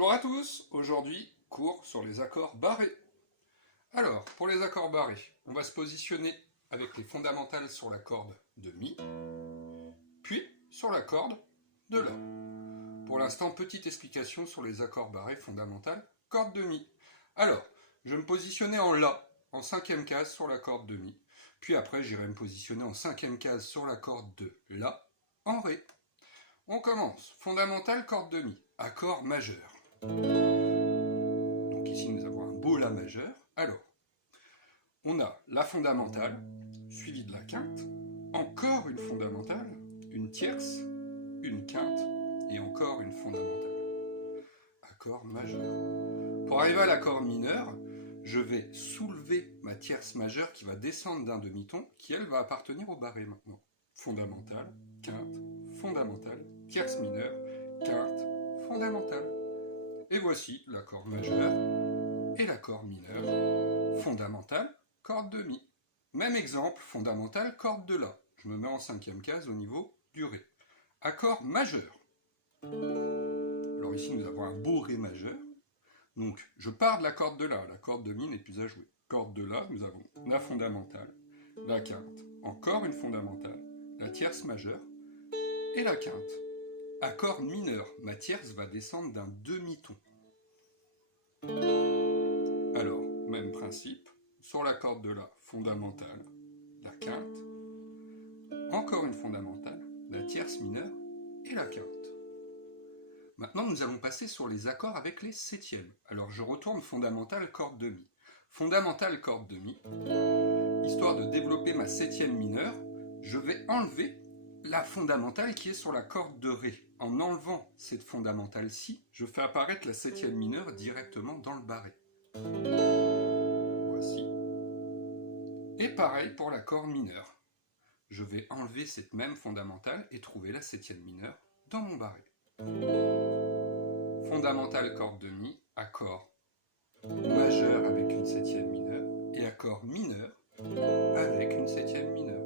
Bonjour à tous, aujourd'hui, cours sur les accords barrés. Alors, pour les accords barrés, on va se positionner avec les fondamentales sur la corde de Mi, puis sur la corde de La. Pour l'instant, petite explication sur les accords barrés fondamentales, corde de Mi. Alors, je vais me positionner en La, en cinquième case sur la corde de Mi, puis après j'irai me positionner en cinquième case sur la corde de La, en Ré. On commence, fondamentale, corde de Mi, accord majeur. Donc ici nous avons un beau La majeur. Alors, on a la fondamentale, suivie de la quinte, encore une fondamentale, une tierce, une quinte, et encore une fondamentale. Accord majeur. Pour arriver à l'accord mineur, je vais soulever ma tierce majeure qui va descendre d'un demi-ton, qui elle va appartenir au barré maintenant. Fondamentale, quinte, fondamentale, tierce mineure, quinte, fondamentale. Et voici l'accord majeur et l'accord mineur, fondamental, corde de Mi. Même exemple, fondamental, corde de La. Je me mets en cinquième case au niveau du Ré. Accord majeur. Alors ici nous avons un beau Ré majeur. Donc je pars de la corde de La corde de Mi n'est plus à jouer. Corde de La, nous avons la fondamentale, la quinte, encore une fondamentale, la tierce majeure et la quinte. Accord mineur, ma tierce va descendre d'un demi-ton. Alors, même principe, sur la corde de La, fondamentale, la quinte, encore une fondamentale, la tierce mineure et la quinte. Maintenant, nous allons passer sur les accords avec les septièmes. Alors, je retourne fondamentale, corde de Mi. Fondamentale, corde de Mi. Histoire de développer ma septième mineure, je vais enlever la fondamentale qui est sur la corde de Ré. En enlevant cette fondamentale-ci, je fais apparaître la septième mineure directement dans le barré. Voici. Et pareil pour l'accord mineur. Je vais enlever cette même fondamentale et trouver la septième mineure dans mon barré. Fondamentale, corde de Mi, accord majeur avec une septième mineure et accord mineur avec une septième mineure.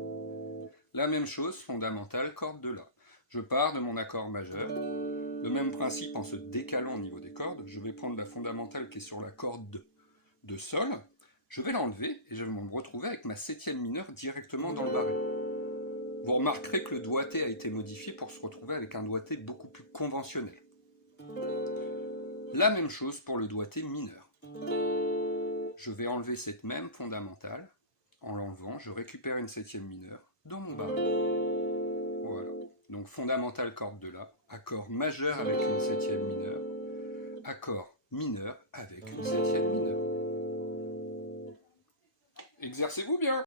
La même chose, fondamentale, corde de La. Je pars de mon accord majeur. Le même principe, en se décalant au niveau des cordes, je vais prendre la fondamentale qui est sur la corde de Sol. Je vais l'enlever et je vais me retrouver avec ma septième mineure directement dans le barré. Vous remarquerez que le doigté a été modifié pour se retrouver avec un doigté beaucoup plus conventionnel. La même chose pour le doigté mineur. Je vais enlever cette même fondamentale. En l'enlevant, je récupère une septième mineure dans mon barré. Voilà. Donc fondamentale, corde de La, accord majeur avec une septième mineure, accord mineur avec une septième mineure. Exercez-vous bien!